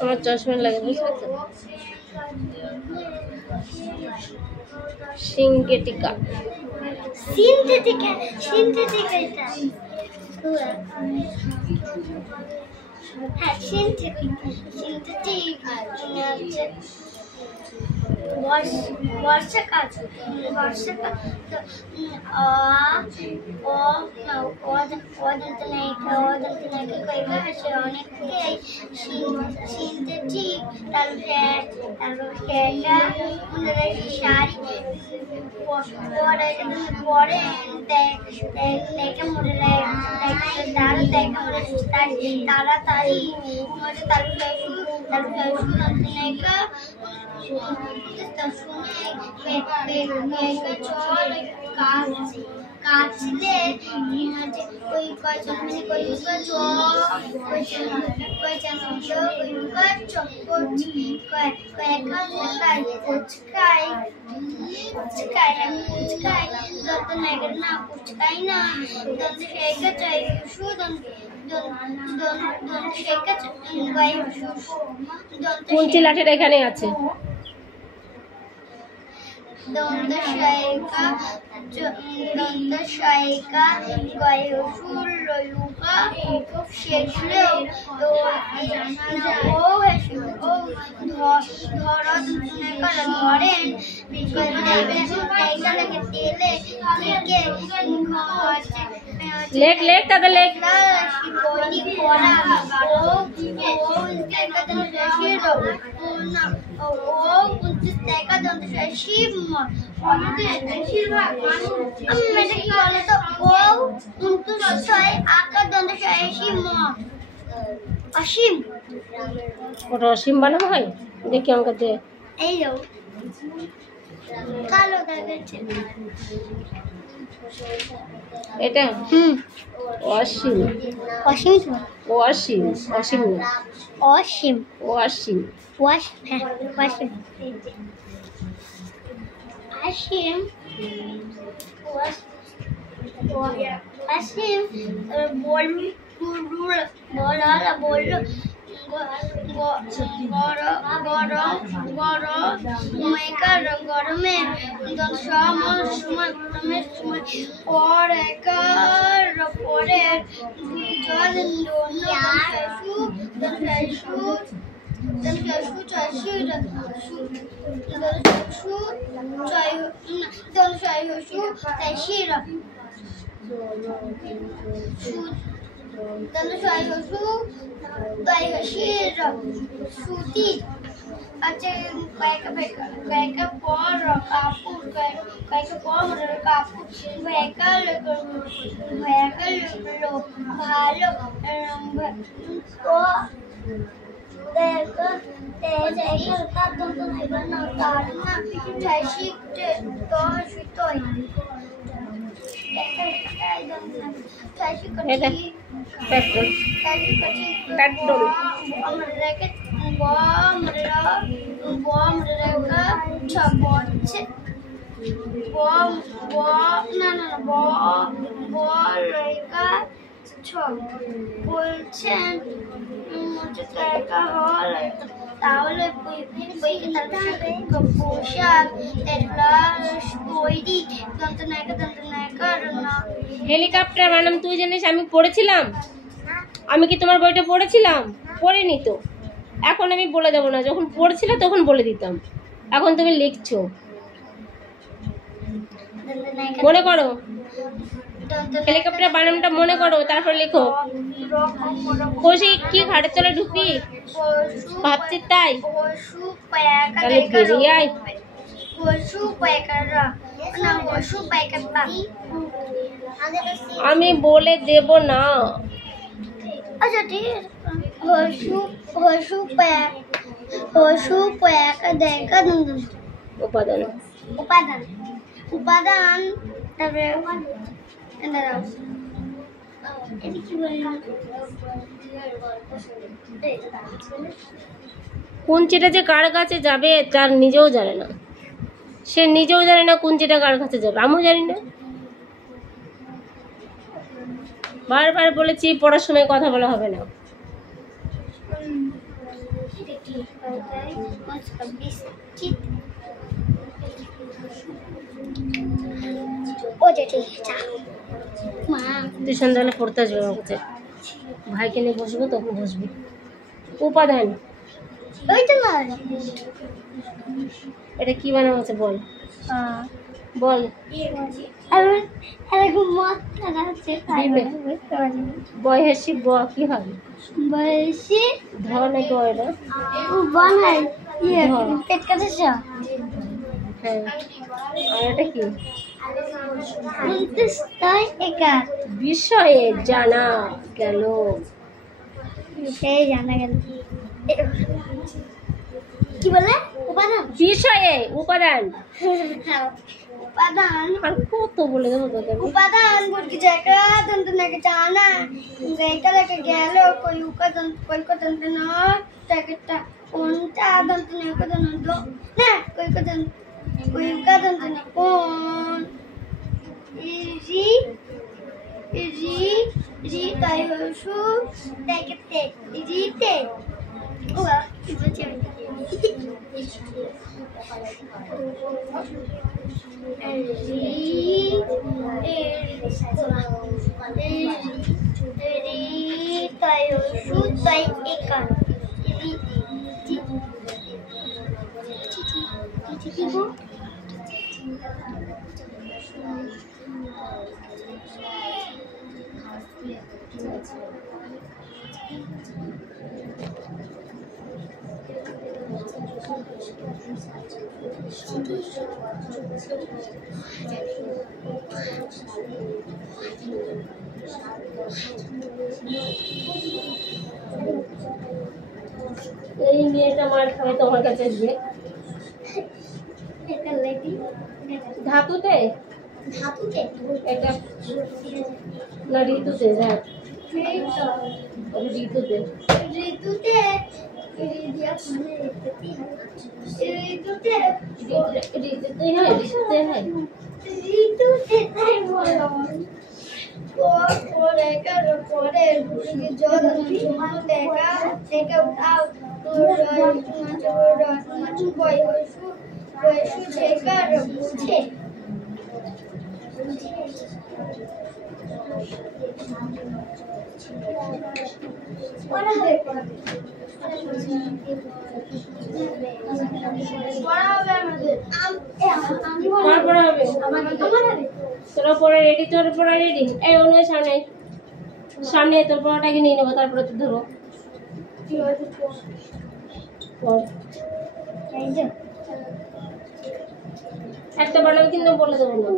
আমার চশমা লাগে বুঝলে তো। সিনথেটিকা এটা হ্যাঁ সিনথেটিক বর্ষাকাল অনেকটাই সিনথেটিক শাড়ি পরে তাড়াতাড়ি কাটলে ওই কোনটি লাঠিটা এখানে আছে? দন্তশায়িকা গয়সুল্লুকা সেগুলো ধরেন তেলে লেখ তাদের লেখ অসীম ওটা অসীম বানানো হয় দেখি আমার কাছে। এই যাও কালো দেখাচ্ছে এটা অসীম অসীম অসীম অসীম না অসীম অসীম হ্যাঁ অসীম অসীম অসীম বলল গরমে গরমের সময় পরের সুতি আছে কয়েকটা পর কাপড় ভালো তো বলছেন তাহলে পোশাক তৈরি হেলিকপ্টার বানাম তুই জানিস আমি পড়েছিলাম? আমি কি তোমার বইটা পড়েছিলাম? পড়িনি তো। এখন আমি বলে দেবো না, যখন পড়ছিলে তখন বলে দিতাম। এখন তুমি লিখছো, মনে করো হেলিকপ্টার বানানটা মনে করো, তারপর লেখো। কৌশিক কি ঘাটের তলে ঢুকবি? ভাবছি তাই। তাহলে বেরিয়ে আয়। আমি বলে দেব না। আচ্ছা ঠিক আছে। উপাদান। উপাদান উপাদান তারপরে দাঁড়াও, এটা কি বলে? কুঞ্চিটা যে কার কাছে যাবে তার নিজেও জানে না, সে নিজেও জানে না কুঞ্চিটা কার কাছে যাবে, আমিও জানি না। বারবার বলেছি পড়ার সময় কথা বলা হবে না। তুই সন্ধ্যাবেলা পড়তে আসবে আমার কাছে, ভাইকে নিয়ে বসবো, তখন বসবি। উপাদান এটা কি বানানো আছে বল, বল। বয়সী ব কি হবে? বয়সী ধরনের গ এটা। বানাই পেট কাটেছ। হ্যাঁ, আর এটা কি? বিষয়ে জানা গেল। বিষয়ে জানা গেল কি বলে? উপাদান। বিষয়ে উপাদান। উপাদান আর কত বলে দেবো তোকে? উপাদান বলতে জায়গা দন্ত নাকি জানা জায়গা লেগে গেল কই উপাদান কই কদন্ত না জায়গাটা কোনটা দন্ত নাকি কদন্ত না কই কদন্ত না কোন রি রি তাই হসু দেখতে রিতে ওয়া কি বলছে? এই মেয়েটা মার খাবে তোমার কাছে গিয়ে। ধাতুতে এটা না ঋতুতে? দেখ ঋতুতে তোরা পড়া রেডি? তোর পড়া রেডি? এই অন্য সামনে সামনে তোর পড়াটাকে নিয়ে নেবো, তারপরে তো ধরো একটা বানাবো কিন্তু বলে দেবো না।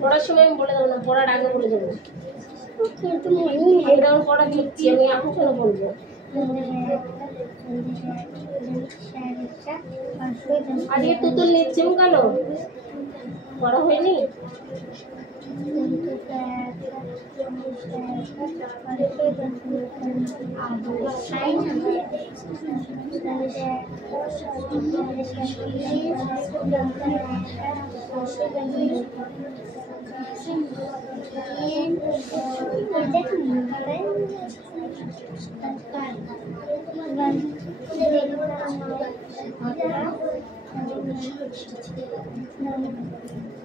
পড়ার সময় আমি বলে দেবো না, পড়ার আগে বলে দেবো। আমি যখন পড়া দিচ্ছি আমি এখন কেন বলবো? আজকে তুতুল নিচ্ছেন কেন? পড়া হয়নি?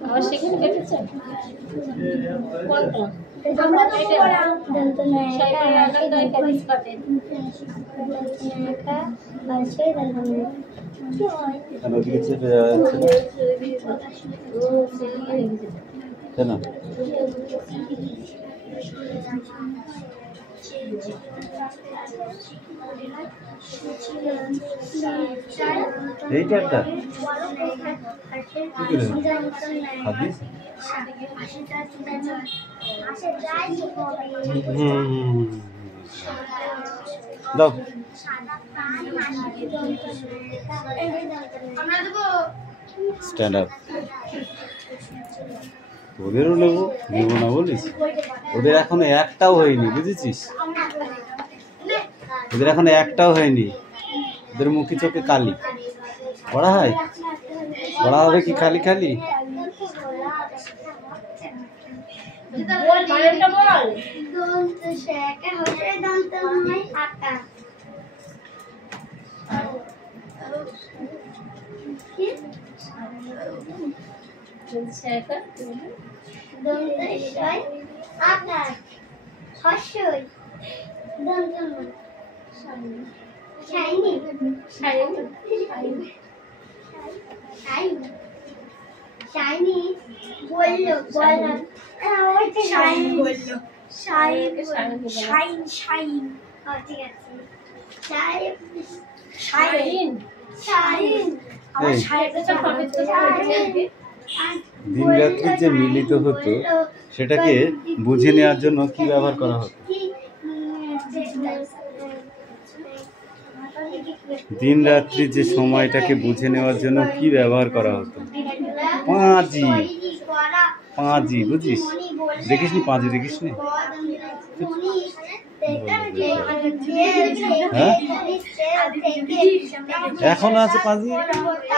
আবার সেখানে কেটেছে কোনটা? আমরা তো পড়া দন্ত সাইডে আলাদা কাটিস কাটে। নাকা আর সেই দন্ত নয় কি হয় কেন ওদিকে চেপে যাওয়া যাচ্ছে না কেন? এইটা একটা হাদিস। দাও স্ট্যান্ড আপ। ওদেরও নেবো, নেবো না বলিস? ওদের এখনো একটাও হয়নি, বুঝেছিস? ওদের এখনো একটাও হয়নি। ওদের মুখে চোখে কালি। পড়া হয়? পড়া হবে কি খালি খালি? বল বানানটা বল। দন্ত শেখা হচ্ছে দন্ত নয় আটা কি শেখা দন্ত শয় আটা হর্ষই দন্ত নয় শাইনি শাইনি শাইনি শাইনি বললো বললাম ওইটা শাইনি বললো শাইন শাইন শাইন ঠিক আছে শাইন শাইন শাইন এই, শাইনটা হবে তো দিন রাত্রি যে মিলিত হতো সেটাকে বুঝে নেওয়ার জন্য কি ব্যবহার করা হতো? দিন রাত্রি যে সময়টাকে বুঝে নেওয়ার জন্য কি ব্যবহার করা হতো? পাঁজি। পাঁজি বুঝিস? দেখিস নি পাঁজি? দেখিস নি? হ্যাঁ এখনো আছে পাঁজি?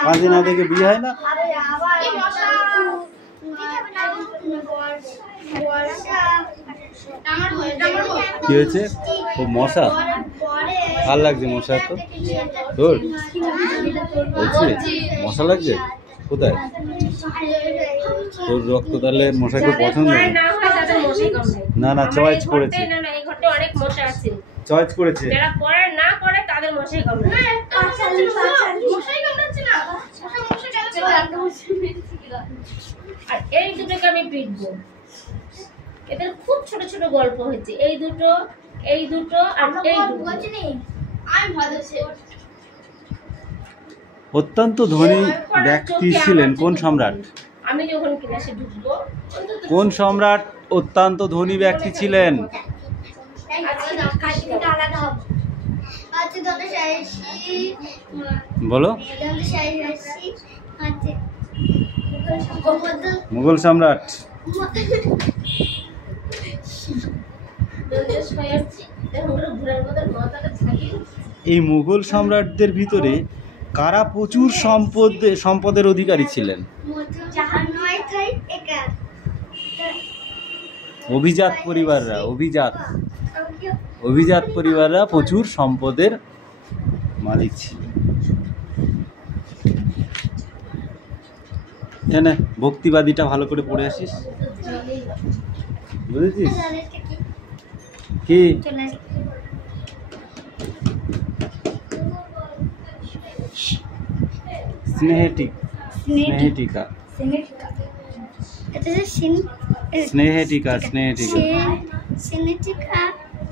পাঁজি না দেখে বিয়ে হয় না? কি হয়েছে? খুব মশা? ভাল লাগছে মশা? তো তোর বলছি মশা লাগছে? কোথায়? তোর রক্ত তাহলে মশাকে পছন্দ? না হয় তাদের মশাই কামড়ায়। না না চয়েস করেছে, না না এই ঘরটা অনেক মশা আছে। চয়েস করেছে। যারা পড়ে না করে তাদের মশাই কামড়ায়। মশাই কামড়াচ্ছে না মশা গেছে আর এই দুটোকে আমি পিটবো। এদের খুব ছোট ছোট গল্প হয়েছে, এই দুটো আর এই দুটো। আমি ভালো অত্যন্ত ধনী ব্যক্তি ছিলেন কোন সম্রাট? আমি যখন ক্লাসে ঢুকবো কোন সম্রাট অত্যন্ত ধনী ব্যক্তি ছিলেন? বলো। মুঘল সম্রাট। এই মুঘল সম্রাটদের ভিতরে কারা প্রচুর সম্পদের অধিকারী ছিলেন? অভিজাত পরিবাররা। অভিজাত পরিবাররা প্রচুর সম্পদের মালিক ছিল। এনে ভক্তিবাদীটা ভালো করে পড়ে আসিস, বুঝেছিস? কি স্নেহেটিকা। স্নেহেটিকা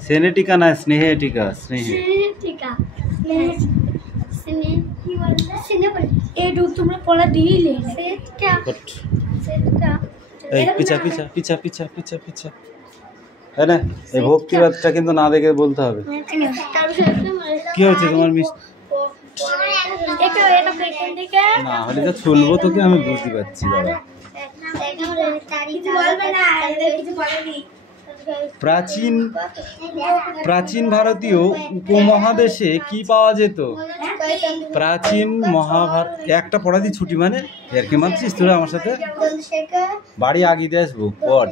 সেনেটিকা না স্নেহেটিকা। তোমরা পড়া দিলে এই পিছা পিছা পিছা পিছা পিছা পিছা। হ্যাঁ না, এই ভক্তিবাদটা কিন্তু না দেখে বলতে হবে। কি হচ্ছে তোমার মিষ্টি? না হলে যা চলবো তোকে আমি বুঝতে পারছি। দাদা প্রাচীন ভারতীয় উপমহাদেশে কি পাওয়া যেত? প্রাচীন মহাভারত। একটা পড়া দিয়ে ছুটি মানে এর কি মানছিস তোরা আমার সাথে? বাড়ি আগিয়ে দিয়ে আসবো পর।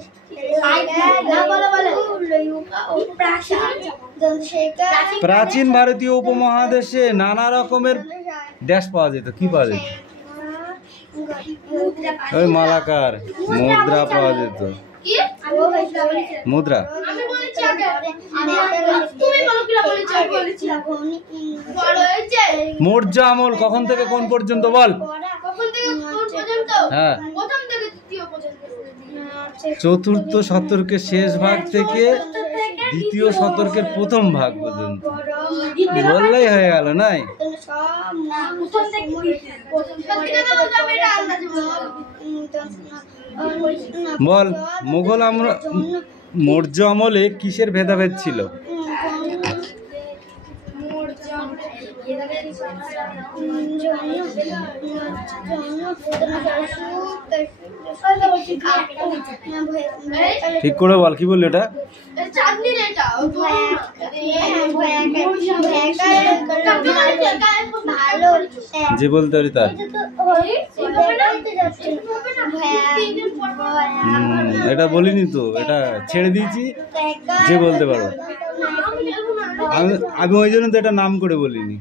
প্রাচীন ভারতীয় উপমহাদেশে নানা রকমের ড্যাশ পাওয়া যেত। কি পাওয়া যেত? ওই মালাকার মুদ্রা পাওয়া যেত। মুদ্রা মৌর্য আমল কখন থেকে কোন পর্যন্ত বল? হ্যাঁ, চতুর্থ শতকের শেষ ভাগ থেকে দ্বিতীয় শতকের প্রথম ভাগ পর্যন্ত বললেই হয়ে গেল নাই? বল, মুঘল মৌর্য আমলে কিসের ভেদাভেদ ছিল? ঠিক করে বল, কি বললি এটা? যে বলতে পারি তার এটা বলিনি তো, এটা ছেড়ে দিয়েছি, যে বলতে পারো। আমি ওই জন্য তো এটা নাম করে বলিনি।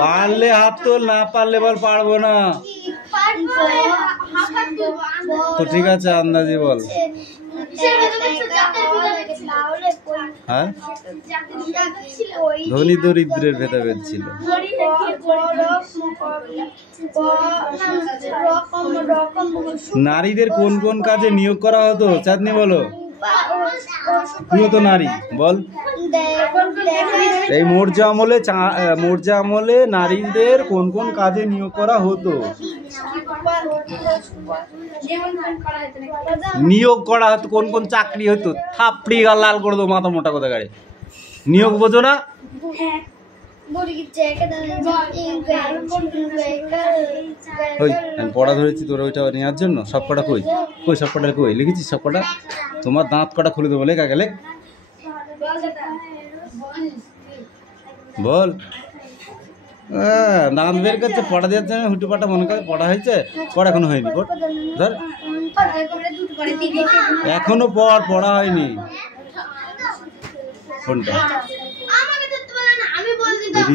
পারলে হাত তোল, না পারলে বল পারবো না। তো ঠিক আছে, আন্দাজে বল। হ্যাঁ, ধনী দরিদ্রের ভেদাভেদ ছিল। নারীদের কোন কোন কাজে নিয়োগ করা হতো? চাঁদনি বলো, তুইও তো নারী, বল। এই মৌর্য আমলে নারীদের কোন কোন কাজে নিয়োগ করা হতো? নিয়োগ করা হতো, কোন কোন চাকরি হতো? থাপড়ি গাল লাল করে দেবো, মাথা মোটা কথা গাড়ি। নিয়োগ বোঝো না? পড়া ধরেছি তোর ওইটা নেওয়ার জন্য। সব কটা কই কই সব কটা কই লিখেছিস? সব কটা তোমার দাঁত কটা খুলে দেবো, লেখা গেলে বল। দাঁত বের করছে, পড়া দেওয়ার জন্য হুটু পাটা মনে করে পড়া হয়েছে। পড়া এখনো হয়নি, ধর এখনো পড়া হয়নি। কোনটা?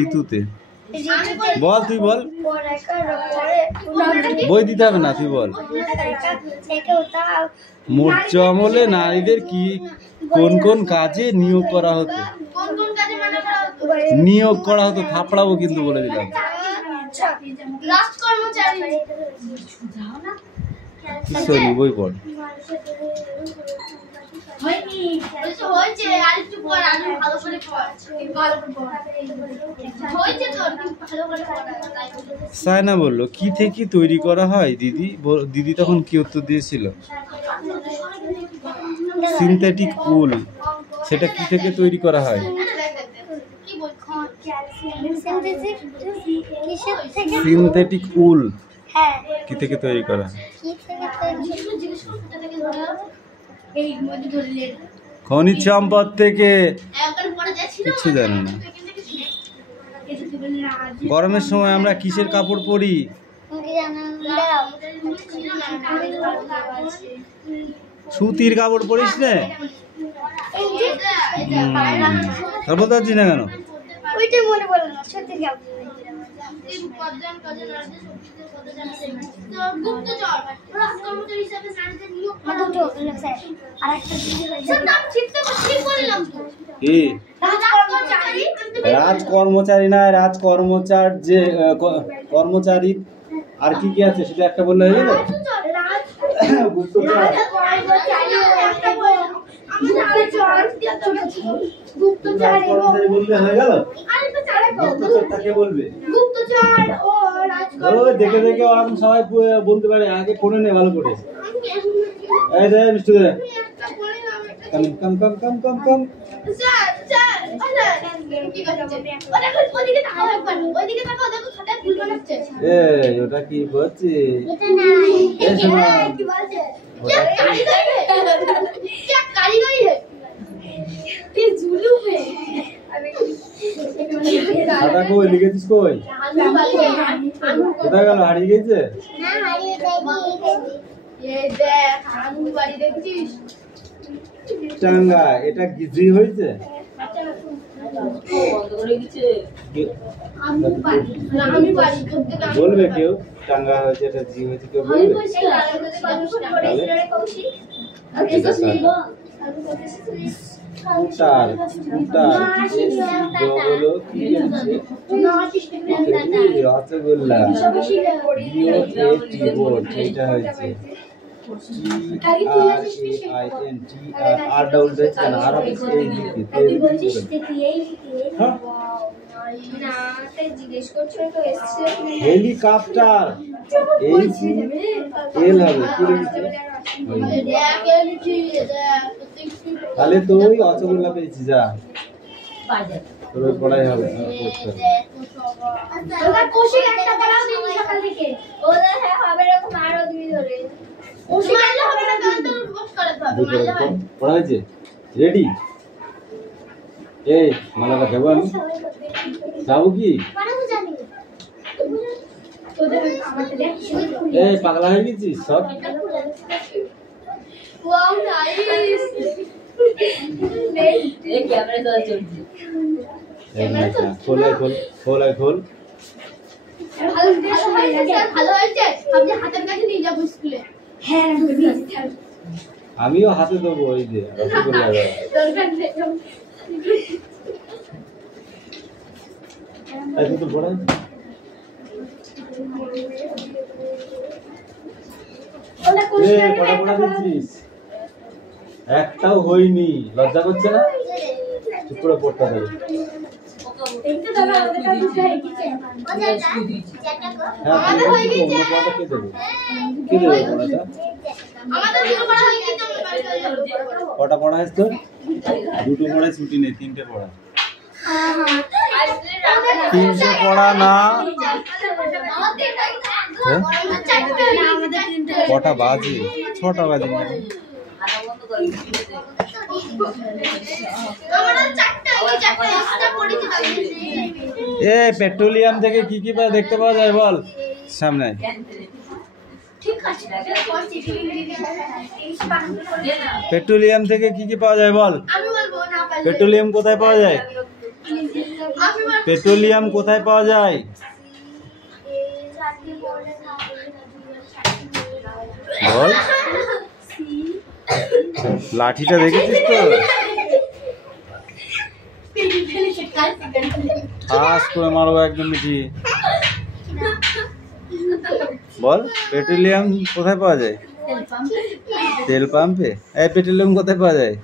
ঋতুতে বল, তুই বল। বই দিতে হবে না, তুই বল। মৌর্য আমলে নারীদের কি কোন কোন কাজে নিয়োগ করা হতো? নিয়োগ করা হতো, থাপড়াবো কিন্তু বলে দিলাম। বই পড়। সায়না বলল, কি থেকে তৈরি করা হয় দিদি? দিদি তখন কি উত্তর দিয়েছিল? সিনথেটিক উল। সেটা কি থেকে তৈরি করা হয়? সিনথেটিক উল কি থেকে তৈরি করা হয়? খনিজ সম্পদ থেকে। কিছু জানি না। গরমের সময় আমরা কিসের কাপড় পরি? সুতির কাপড় পরিস না? বলতে পারছি না কেন? রাজকর্মচারী না, রাজকর্মচার যে কর্মচারী। আর কি কি আছে সেটা একটা বললে হয়ে গেল। গুপ্তচর বললে হয়ে গেল। গুপ্তচরটাকে বলবে। দেখে দেখে আমি সবাই বলতে পারে, আগে করে নে ভালো করে। এই দে মিষ্টি দে। কম কম কম কম কম কম। ওটা কি বলছে? কই লিখেছিস? কই কোথায় গেল? হারিয়ে গেছে। টাঙ্গা। এটা গিজি হয়েছে। বলবে কেউ টাঙ্গা হয়েছে, এটা জি হয়েছে, কেউ বলবে? তার রসগোল্লা এটা হয়েছে হেলিকপ্টার, এল হবে তাহলে তো ওই রসগোল্লা পেয়েছি, যা তোর ওই পড়াই হবে। পড়া হয়েছে, রেডি? এই মালাটা দেবো আমি, যাবো কি? এই পাগলা হয়ে গেছিস সব? খোল খোল খোল। আমিও হাতে দেবো ওই যে রসগোল্লা। তো পড়া পড়া দিচ্ছিস, একটাও হয়নি, লজ্জা করছে না? চুপ করে পড়তে হবে। কটা পড়া আছে তোর? দুটো পড়ায় ছুটি নেই, তিনটে পড়া। তিনটে পড়া না, কটা বাজে? 6টা বাজে। এ পেট্রোলিয়াম থেকে কি কি দেখতে পাওয়া যায় বল সামনে? পেট্রোলিয়াম থেকে কি কি পাওয়া যায় বল? পেট্রোলিয়াম কোথায় পাওয়া যায়? পেট্রোলিয়াম কোথায় পাওয়া যায়? বল। লাঠিটা দেখেছিস তো? ফাঁস করে মারবো একদম মিঠি। বল, পেট্রোলিয়াম কোথায় পাওয়া যায়? তেল পাম্পে। এই পেট্রোলিয়াম কোথায় পাওয়া যায়?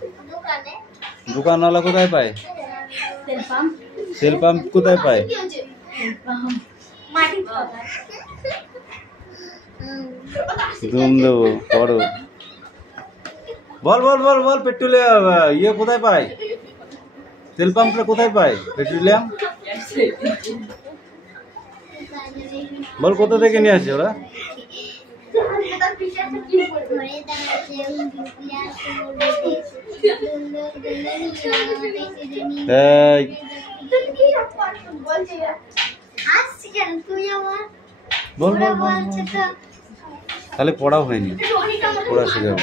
দোকানওয়ালা কোথায় পায়? তেল পাম্প কোথায় পায়? ধুম দেবো, পড়ো। বল বল বল বল, পেট্রোলিয়াম ইয়ে কোথায় পায়? তেল পাম্পটা কোথায় পায় পেট্রোলিয়াম? বল, কোথা থেকে নিয়ে আসে ওরা? বল বল বল, তাহলে পড়াও হয়নি, পড়া শেখাবো।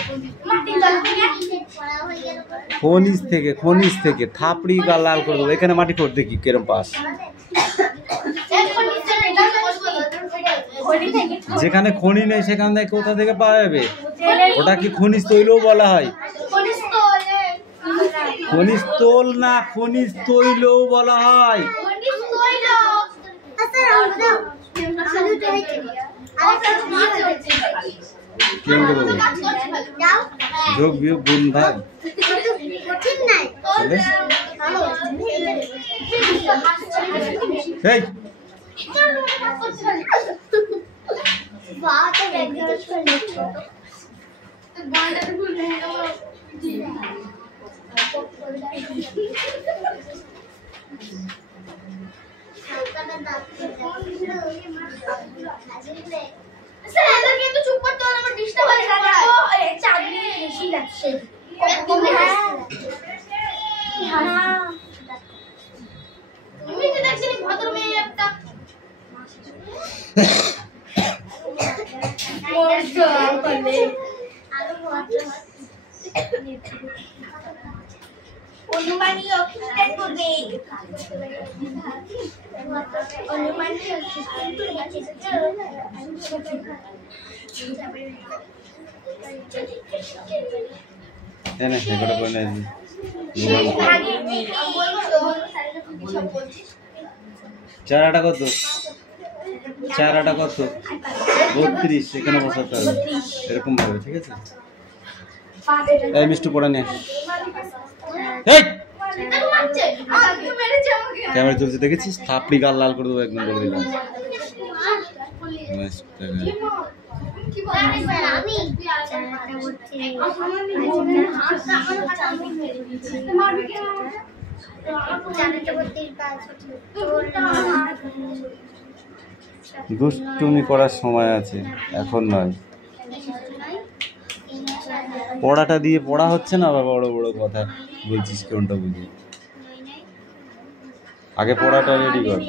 খনিজ থেকে থাপড়ি গা লাল করে দেবো। এখানে মাটি ফোট দেখি কেরম পাস। যেখানে খনি নেই সেখান থেকে কোথা থেকে পাওয়া যাবে? ওটা কি খনিজ তৈলও বলা হয়? খনিজ তৈল না, খনিজ তৈলও বলা হয়। যোগ বিয়োগ গুণ ভাগ। চুপ করতে হলে আমার ডিস্টার্ব হয়ে যাবে। চাঁদনি বেশি লাগছে। তুমি কি দেখছিস ভদ্র মেয়ে একটা? অনুমানীয় খ্রিস্টান করবে অনুমানীয় খ্রিস্টান চারাটা কত? চারাটা কত? 32। এখানে বসাতে হবে এরকম ভাবে, ঠিক আছে? এই মিষ্টি পড়া নিয়ে ক্যামেরা চলছে দেখেছিস? থাপড়ি গাল লাল করে দেবো একদম, বলে দিলাম। দুষ্টুমি করার সময় আছে, এখন নয়। পড়াটা দিয়ে পড়া হচ্ছে না, বা বড় বড় কথা বলছিস কোনটা বুঝি? আগে পড়াটা রেডি কর।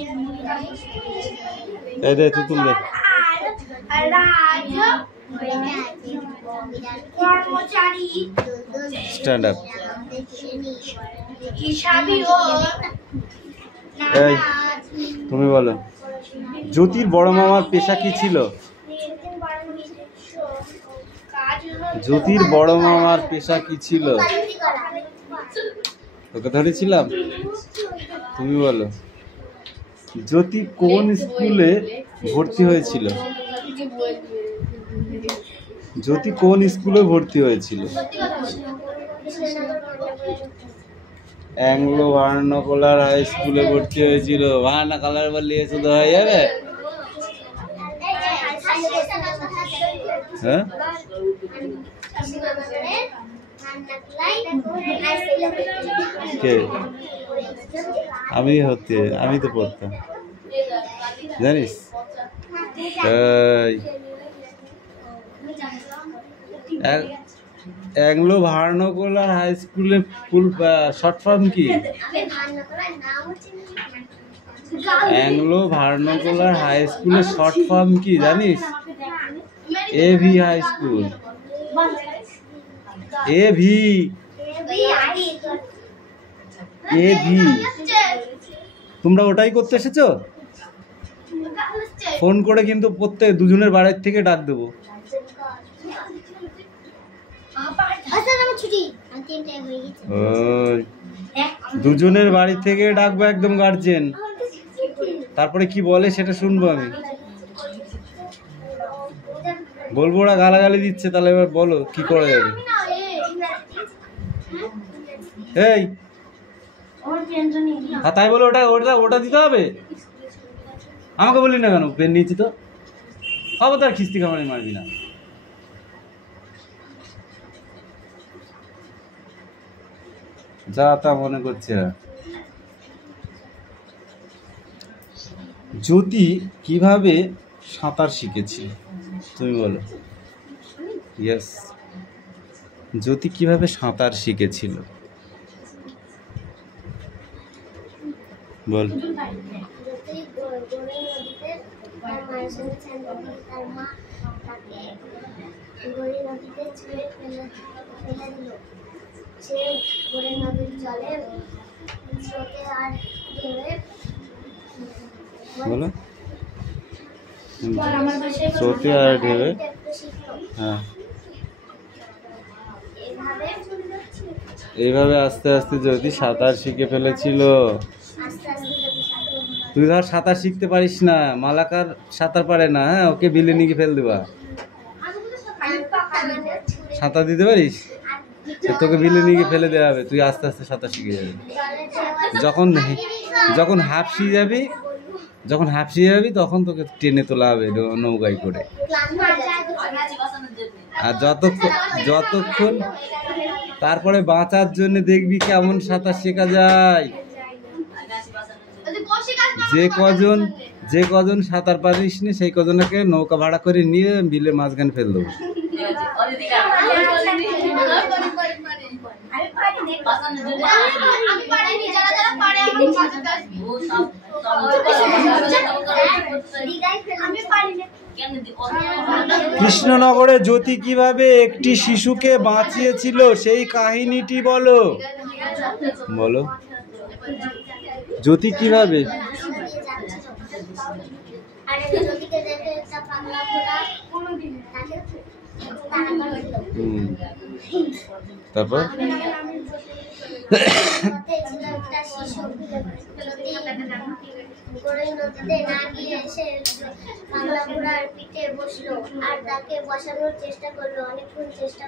এই দে তুই তুল দে। Stand up. এই তুমি বলো, জ্যোতির বড় মামার পেশা কি ছিল? জ্যোতির বড় মামার পেশা কি ছিল? তোকে ধরেছিলাম, তুমি বলো। জ্যোতি কোন স্কুলে ভর্তি হয়েছিল? জ্যোতি কোন স্কুলে ভর্তি হয়েছিল? অ্যাংলো ভার্নাকুলার হাই স্কুলে ভর্তি হয়েছিল। ভার্নাকুলার বললে শুধু হয়ে যাবে? হ্যাঁ, কে? আমি তো পড়তাম, জানিস? অ্যাংলো ভার্নাকুলার হাই স্কুলের ফুল শর্ট ফর্ম কি? অ্যাংলো ভার্নাকুলার হাই স্কুলের শর্ট ফর্ম কি জানিস? AV high school. AV AV. তোমরা ওটাই করতে এসেছো? ফোন করে কিন্তু প্রত্যেক দুজনের বাড়ির থেকে ডাক দেবো। দুজনের বাড়ি থেকে ডাকবো, একদম গার্জেন। তারপরে কি বলে সেটা শুনবো আমি। বলবো ওরা গালাগালি দিচ্ছে, তাহলে এবার বলো কি করা যাবে। এই তাই বলো, ওটা ওটা ওটা দিতে হবে। আমাকে বললি না কেন? পেন নিয়েছি তো, হবে তার খিস্তি খামারি মারবি না। যা তা মনে করছে। জ্যোতি কিভাবে সাঁতার শিখেছিল? তুমি বলো। ইয়েস, জ্যোতি কিভাবে সাঁতার শিখেছিল? বল। বলো। স্রোতে আর ঢেউয়ে। হ্যাঁ, এইভাবে আস্তে আস্তে জ্যোতি সাঁতার শিখে ফেলেছিল। তুই ধর সাঁতার শিখতে পারিস না, মালাকার সাঁতার পারে না, হ্যাঁ, ওকে বিলে নিয়ে ফেল দিবা। সাঁতার দিতে পারিস? তোকে বিলে নিয়ে ফেলে দেওয়া হবে, তুই আস্তে আস্তে সাঁতার শিখে যাবি। যখন হাঁপসিয়ে যাবি তখন তোকে টেনে তোলা হবে নৌকায় করে। আর যতক্ষণ তারপরে বাঁচার জন্য দেখবি কেমন সাঁতার শেখা যায়। যে কজন সাঁতার পারিস নি সেই কজনকে নৌকা ভাড়া করে নিয়ে বিলের মাঝখানে ফেল দেবো। কৃষ্ণনগরে জ্যোতি কিভাবে একটি শিশুকে বাঁচিয়েছিল সেই কাহিনীটি বলো। বলো জ্যোতি কিভাবে? আরে জ্যোতিকে দেখে একটা পাগলা ঘোড়া তাকে তাড়া করলো। তারপর একটা শিশু নদীতে না গিয়ে এসে পাগলা ঘোড়ার পিঠে বসলো আর তাকে বসানোর চেষ্টা করলো, অনেকক্ষণ চেষ্টা